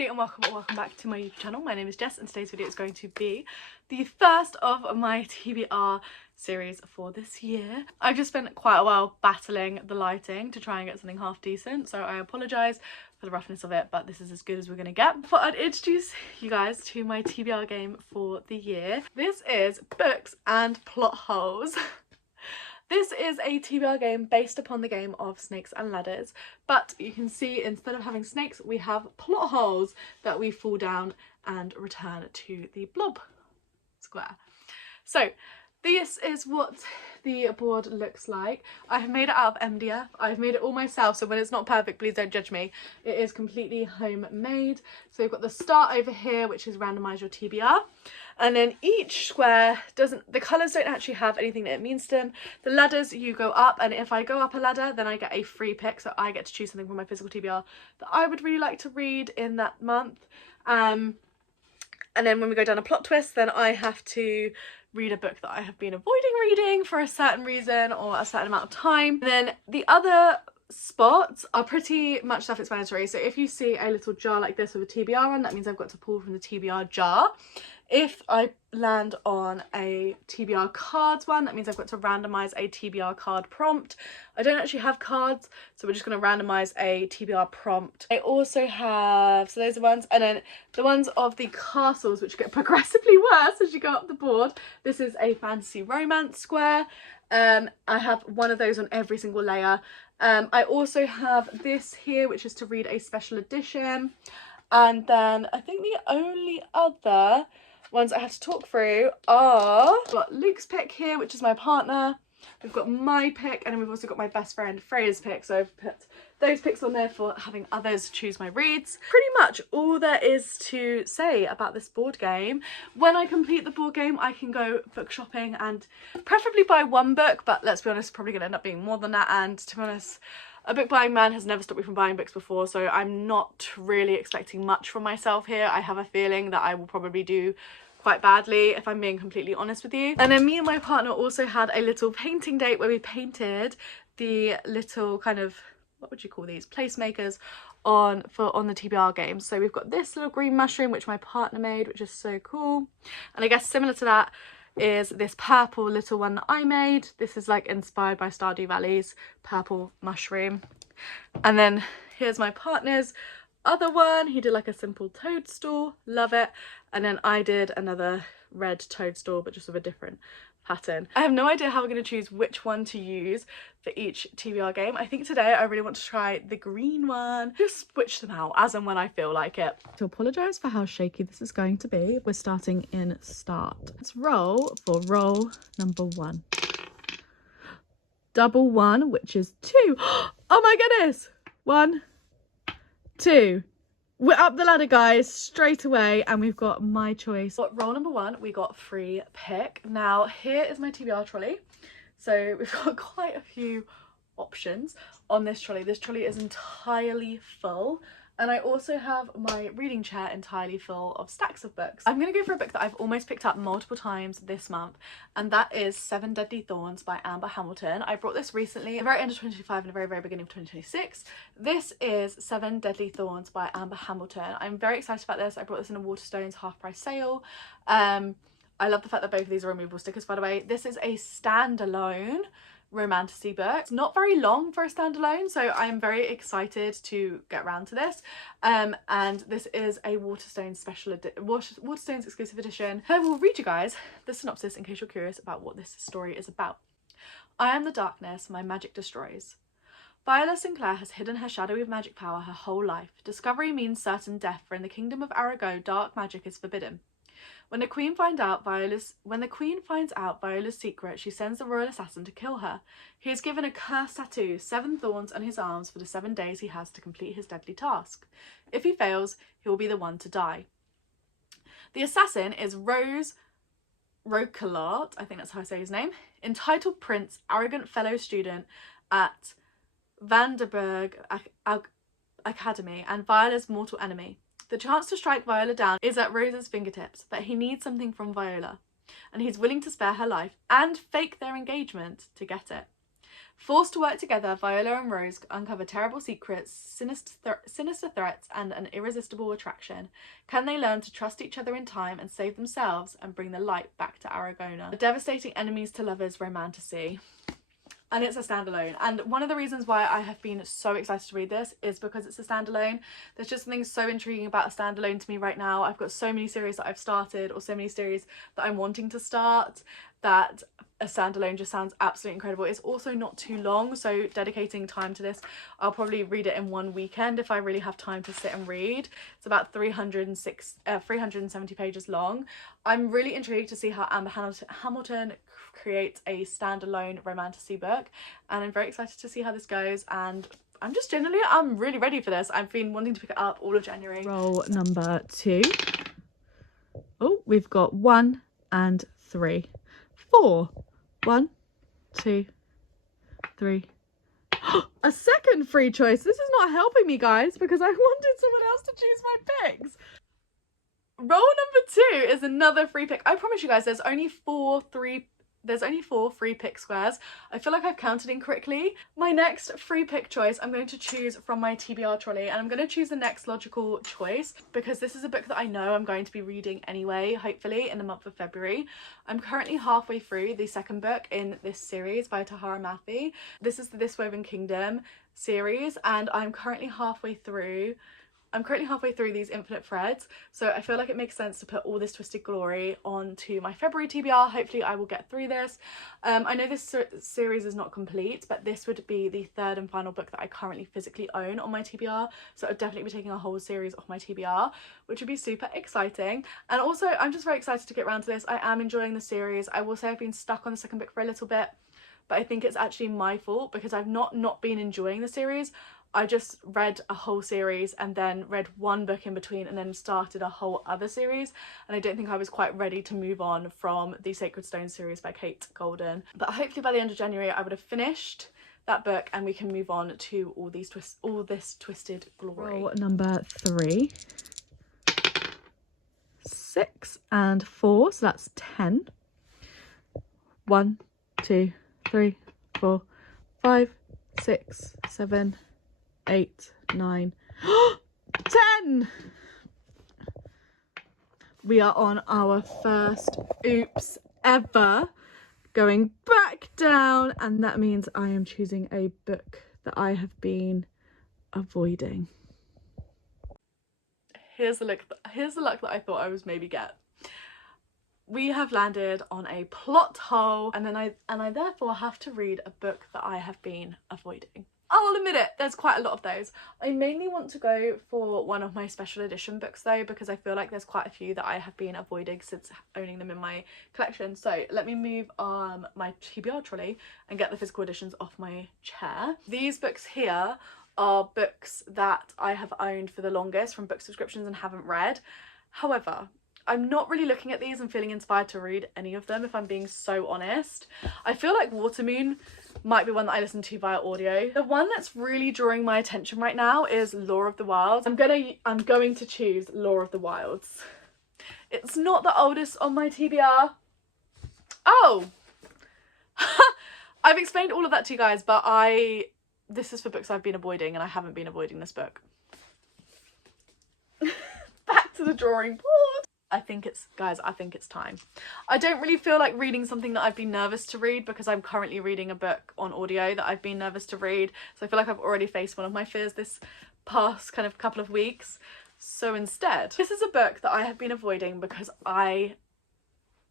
everybody, and welcome back to my YouTube channel. My name is Jess and today's video is going to be the first of my TBR series for this year. I've just spent quite a while battling the lighting to try and get something half decent, so I apologise for the roughness of it, but this is as good as we're going to get. Before I'd introduce you guys to my TBR game for the year, this is Books and Plot Holes. This is a TBR game based upon the game of Snakes and Ladders, but you can see instead of having snakes, we have plot holes that we fall down and return to the blob square. So this is what the board looks like. I have made it out of MDF. I've made it all myself, so when it's not perfect, please don't judge me. It is completely homemade. So we've got the start over here, which is randomise your TBR. And then each square doesn't, the colours don't actually have anything that it means to them. The ladders, you go up, and if I go up a ladder, then I get a free pick. So I get to choose something from my physical TBR that I would really like to read in that month. And then when we go down a plot twist, then I have to read a book that I have been avoiding reading for a certain reason or a certain amount of time. And then the other spots are pretty much self-explanatory. So if you see a little jar like this with a TBR on, that means I've got to pull from the TBR jar. If I land on a TBR cards one, that means I've got to randomise a TBR card prompt. I don't actually have cards, so we're just going to randomise a TBR prompt. I also have, so those are ones, and then the ones of the castles, which get progressively worse as you go up the board. This is a fantasy romance square. I have one of those on every single layer. I also have this here, which is to read a special edition. And then I think the only other ones I have to talk through are, we've got Luke's pick here, which is my partner. We've got my pick, and then we've also got my best friend Freya's pick. So I've put those picks on there for having others choose my reads. Pretty much all there is to say about this board game. When I complete the board game, I can go book shopping and preferably buy one book, but let's be honest, probably gonna end up being more than that. And to be honest, a book buying man has never stopped me from buying books before, so I'm not really expecting much from myself here. I have a feeling that I will probably do quite badly, if I'm being completely honest with you. And then me and my partner also had a little painting date where we painted the little kind of, what would you call these, placemakers on the TBR game. So we've got this little green mushroom which my partner made, which is so cool. And I guess similar to that is this purple little one that I made. This is like inspired by Stardew Valley's purple mushroom. And then here's my partner's other one. He did like a simple toadstool, love it. And then I did another red toadstool, but just with a different pattern. I have no idea how we're going to choose which one to use for each TBR game. I think today I really want to try the green one. Just switch them out as and when I feel like it. To apologise for how shaky this is going to be, we're starting in start. Let's roll for roll number 1. Double 1, which is 2. Oh my goodness! 1, 2. We're up the ladder, guys, straight away, and we've got my choice. For roll number 1, we got free pick. Now, here is my TBR trolley. So we've got quite a few options on this trolley. This trolley is entirely full. And I also have my reading chair entirely full of stacks of books. I'm going to go for a book that I've almost picked up multiple times this month, and that is 7 Deadly Thorns by Amber Hamilton. I brought this recently, at the very end of 2025 and the very, very beginning of 2026. This is 7 Deadly Thorns by Amber Hamilton. I'm very excited about this. I brought this in a Waterstones half price sale. I love the fact that both of these are removable stickers, by the way. This is a standalone romantasy book. It's not very long for a standalone, so I'm very excited to get around to this. And this is a Waterstones Waterstones exclusive edition. I will read you guys the synopsis in case you're curious about what this story is about. I am the darkness, my magic destroys. Viola Sinclair has hidden her shadowy magic power her whole life. Discovery means certain death, for in the kingdom of Arago, dark magic is forbidden. When the queen finds out Viola's secret, she sends the royal assassin to kill her. He is given a cursed tattoo, 7 thorns on his arms for the 7 days he has to complete his deadly task. If he fails, he will be the one to die. The assassin is Roquelaure, I think that's how I say his name, entitled prince, arrogant fellow student at Vanderburg Academy, and Viola's mortal enemy. The chance to strike Viola down is at Rose's fingertips, but he needs something from Viola, and he's willing to spare her life and fake their engagement to get it. Forced to work together, Viola and Rose uncover terrible secrets, sinister threats, and an irresistible attraction. Can they learn to trust each other in time and save themselves and bring the light back to Aragona? A devastating enemies to lovers romantasy. And it's a standalone, and one of the reasons why I have been so excited to read this is because it's a standalone. There's just something so intriguing about a standalone to me right now. I've got so many series that I've started, or so many series that I'm wanting to start, that a standalone just sounds absolutely incredible. It's also not too long, so dedicating time to this, I'll probably read it in one weekend if I really have time to sit and read. It's about 370 pages long. I'm really intrigued to see how Amber Hamilton creates a standalone romantasy book, and I'm very excited to see how this goes, and I'm really ready for this. I've been wanting to pick it up all of January. Roll number 2. Oh, we've got 1 and 3. 4. 1, 2, 3. A second free choice. This is not helping me, guys, because I wanted someone else to choose my picks. Roll number 2 is another free pick. I promise you guys, there's only 4 free pick squares. I feel like I've counted incorrectly. My next free pick choice, I'm going to choose from my TBR trolley, and I'm going to choose the next logical choice because this is a book that I know I'm going to be reading anyway, hopefully in the month of February. I'm currently halfway through the second book in this series by Tahara Mafi. This is the This Woven Kingdom series, and I'm currently halfway through these Infinite Threads, so I feel like it makes sense to put all this twisted glory onto my February TBR. Hopefully I will get through this. I know this series is not complete, but this would be the third and final book that I currently physically own on my TBR, so I'd definitely be taking a whole series off my TBR, which would be super exciting. And also I'm just very excited to get around to this. I am enjoying the series. I will say I've been stuck on the second book for a little bit, but I think it's actually my fault because I've not been enjoying the series. I just read a whole series and then read one book in between and then started a whole other series, and I don't think I was quite ready to move on from the Sacred Stone series by Kate Golden. But hopefully by the end of January I would have finished that book and we can move on to all this twisted glory. Roll number 3. 6 and 4, so that's 10. 1, 2, 3, 4, 5, 6, 7, 8, 9, 10. We are on our first oops ever, going back down, and that means I am choosing a book that I have been avoiding. Here's the luck that I thought I was maybe get. We have landed on a plot hole, and I therefore have to read a book that I have been avoiding. I'll admit it, there's quite a lot of those. I mainly want to go for one of my special edition books though, because I feel like there's quite a few that I have been avoiding since owning them in my collection. So let me move my TBR trolley and get the physical editions off my chair. These books here are books that I have owned for the longest from book subscriptions and haven't read. However, I'm not really looking at these and feeling inspired to read any of them, if I'm being so honest. I feel like Watermoon might be one that I listen to via audio. The one that's really drawing my attention right now is Law of the Wilds. I'm going to choose Law of the Wilds. It's not the oldest on my TBR. Oh! I've explained all of that to you guys, but this is for books I've been avoiding, and I haven't been avoiding this book. Back to the drawing board. I think it's time. I don't really feel like reading something that I've been nervous to read because I'm currently reading a book on audio that I've been nervous to read. So I feel like I've already faced one of my fears this past kind of couple of weeks. So instead, this is a book that I have been avoiding because I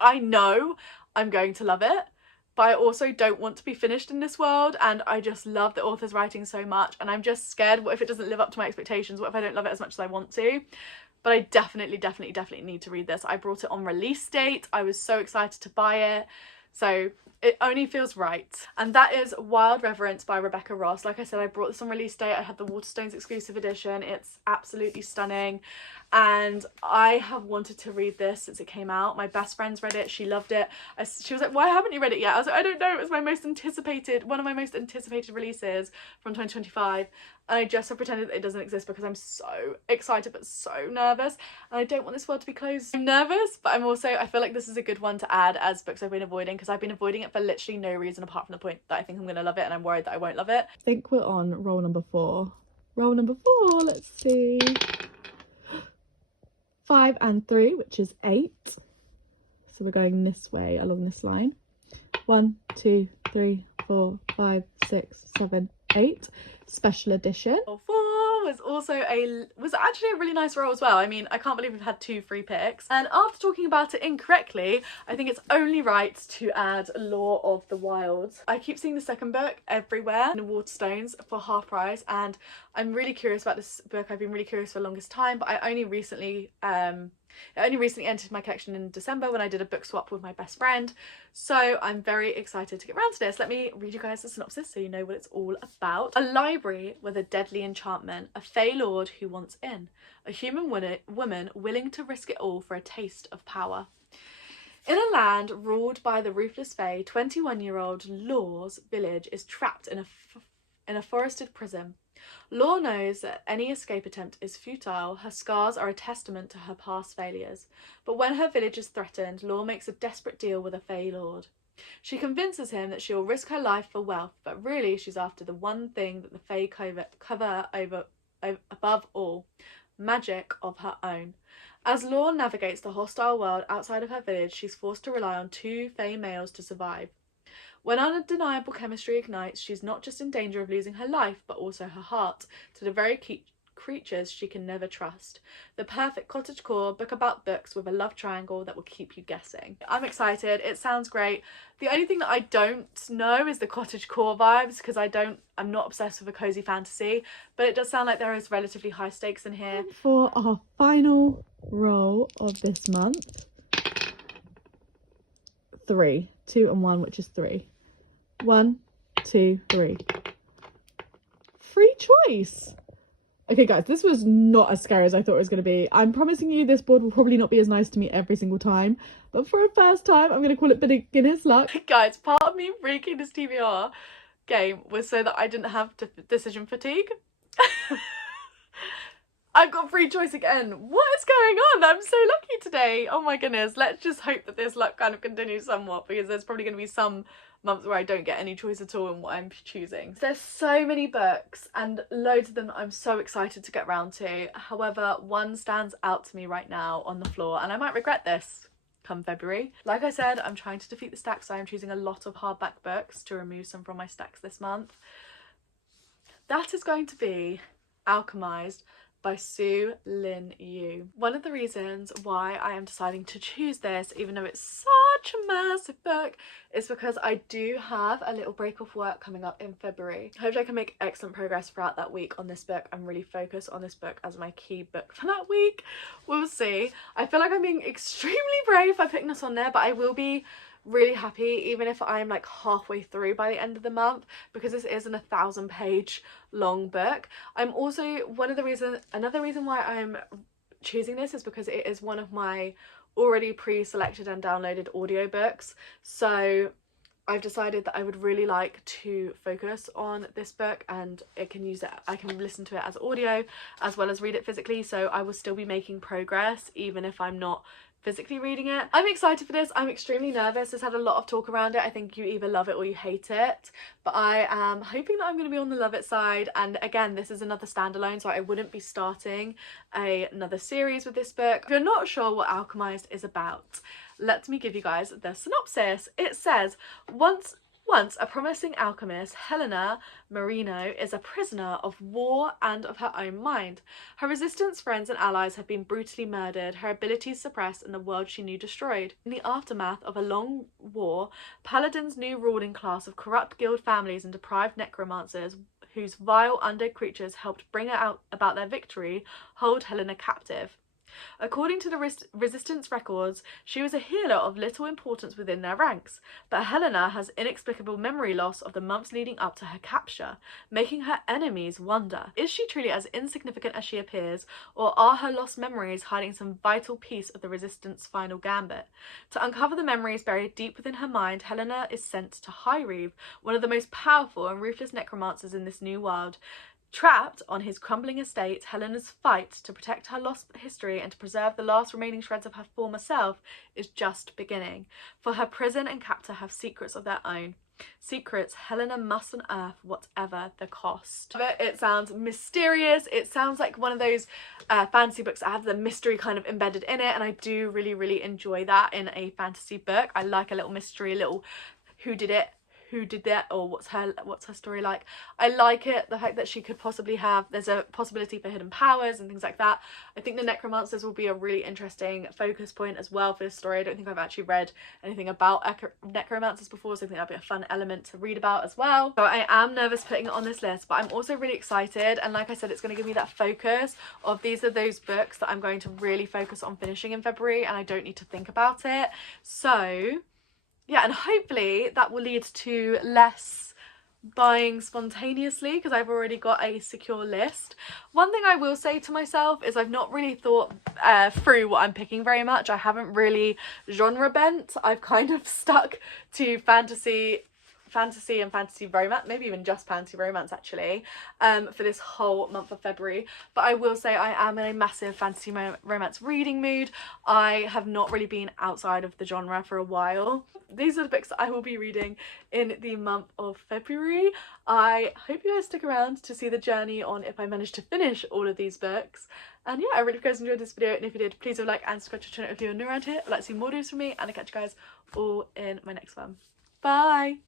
know I'm going to love it, but I also don't want to be finished in this world, and I just love the author's writing so much, and I'm just scared, what if it doesn't live up to my expectations? What if I don't love it as much as I want to? But I definitely need to read this. I brought it on release date. I was so excited to buy it. So it only feels right. And that is Wild Reverence by Rebecca Ross. Like I said, I brought this on release date. I had the Waterstones exclusive edition. It's absolutely stunning. and I have wanted to read this since it came out. My best friend's read it, she loved it. She was like, why haven't you read it yet? I was like, I don't know, it was my most anticipated, one of my most anticipated releases from 2025, and I just have pretended that it doesn't exist because I'm so excited but so nervous, and I don't want this world to be closed. I'm nervous, but I'm also, I feel like this is a good one to add as books I've been avoiding, because I've been avoiding it for literally no reason apart from the point that I think I'm gonna love it and I'm worried that I won't love it. I think we're on roll number 4. Roll number 4, let's see. 5 and 3, which is 8. So we're going this way along this line. 1, 2, 3, 4, 5, 6, 7, 8. Special edition. 4 was actually a really nice roll as well. I mean, I can't believe we've had 2 free picks. And after talking about it incorrectly, I think it's only right to add Law of the Wild. I keep seeing the second book everywhere in Waterstones for half price, and I'm really curious about this book. I've been really curious for the longest time, but it only recently entered my collection in December when I did a book swap with my best friend. So I'm very excited to get around to this. Let me read you guys the synopsis so you know what it's all about. A library with a deadly enchantment, a Fey Lord who wants in, a human woman willing to risk it all for a taste of power. In a land ruled by the ruthless Fey, 21-year-old Law's village is trapped in a forested prison. Law knows that any escape attempt is futile. Her scars are a testament to her past failures. But when her village is threatened, Law makes a desperate deal with a Fey Lord. She convinces him that she will risk her life for wealth, but really she's after the one thing that the Fey cover above all: magic of her own. As Law navigates the hostile world outside of her village, she's forced to rely on 2 Fey males to survive. When undeniable chemistry ignites, she's not just in danger of losing her life, but also her heart to the very creatures she can never trust. The perfect cottagecore book about books with a love triangle that will keep you guessing. I'm excited. It sounds great. The only thing that I don't know is the cottagecore vibes, because I'm not obsessed with a cozy fantasy, but it does sound like there is relatively high stakes in here. For our final roll of this month, 3, 2 and 1, which is 3. 1, 2, 3. Free choice. Okay guys, this was not as scary as I thought it was going to be. I'm promising you this board will probably not be as nice to me every single time, but for a first time I'm going to call it beginner's luck. Guys, part of me breaking this TBR game was so that I didn't have decision fatigue. I've got free choice again. What is going on? I'm so lucky today. Oh my goodness. Let's just hope that this luck kind of continues somewhat, because there's probably going to be some months where I don't get any choice at all in what I'm choosing. There's so many books and loads of them that I'm so excited to get round to. However, one stands out to me right now on the floor, and I might regret this come February. Like I said, I'm trying to defeat the stack, so I'm choosing a lot of hardback books to remove some from my stacks this month. That is going to be Alchemized by Su Lin Yu. One of the reasons why I am deciding to choose this, even though it's such a massive book, is because I do have a little break off work coming up in February. Hopefully I can make excellent progress throughout that week on this book and really focus on this book as my key book for that week. We'll see. I feel like I'm being extremely brave by putting this on there, but I will be really happy even if I'm like halfway through by the end of the month, because this is an 1,000-page long book. I'm also another reason why I'm choosing this is because it is one of my already pre-selected and downloaded audiobooks, so I've decided that I would really like to focus on this book, and I can listen to it as audio as well as read it physically, so I will still be making progress even if I'm not physically reading it. I'm excited for this. I'm extremely nervous. It's had a lot of talk around it. I think you either love it or you hate it, but I am hoping that I'm going to be on the love it side. And again, this is another standalone, so I wouldn't be starting another series with this book. If you're not sure what Alchemized is about, let me give you guys the synopsis. It says, Once a promising alchemist, Helena Marino is a prisoner of war and of her own mind. Her resistance friends and allies have been brutally murdered, her abilities suppressed, and the world she knew destroyed. In the aftermath of a long war, Paladin's new ruling class of corrupt guild families and deprived necromancers, whose vile undead creatures helped bring about their victory, hold Helena captive. According to the resistance records, she was a healer of little importance within their ranks, but Helena has inexplicable memory loss of the months leading up to her capture, making her enemies wonder, is she truly as insignificant as she appears, or are her lost memories hiding some vital piece of the resistance final gambit? To uncover the memories buried deep within her mind, Helena is sent to High Reeve, one of the most powerful and ruthless necromancers in this new world. Trapped on his crumbling estate, Helena's fight to protect her lost history and to preserve the last remaining shreds of her former self is just beginning. For her prison and captor have secrets of their own. Secrets Helena must unearth whatever the cost. It sounds mysterious. It sounds like one of those fantasy books that have the mystery kind of embedded in it, and I do really enjoy that in a fantasy book. I like a little mystery, a little who did it, who did that, or what's her story like. I like it, the fact that she could possibly have, there's a possibility for hidden powers and things like that. I think the necromancers will be a really interesting focus point as well for this story. I don't think I've actually read anything about necromancers before, so I think that'd be a fun element to read about as well. So I am nervous putting it on this list, but I'm also really excited, and like I said, it's going to give me that focus of these are those books that I'm going to really focus on finishing in February, and I don't need to think about it. So yeah, and hopefully that will lead to less buying spontaneously because I've already got a secure list. One thing I will say to myself is I've not really thought through what I'm picking very much. I haven't really genre bent. I've kind of stuck to fantasy and fantasy romance, maybe even just fantasy romance actually, for this whole month of February. But I will say I am in a massive fantasy romance reading mood. I have not really been outside of the genre for a while. These are the books that I will be reading in the month of February. I hope you guys stick around to see the journey on if I manage to finish all of these books. And yeah, I really hope you guys enjoyed this video, and if you did, please leave a like and subscribe to the channel if you're new around here. I'd like to see more videos from me, and I'll catch you guys all in my next one. Bye!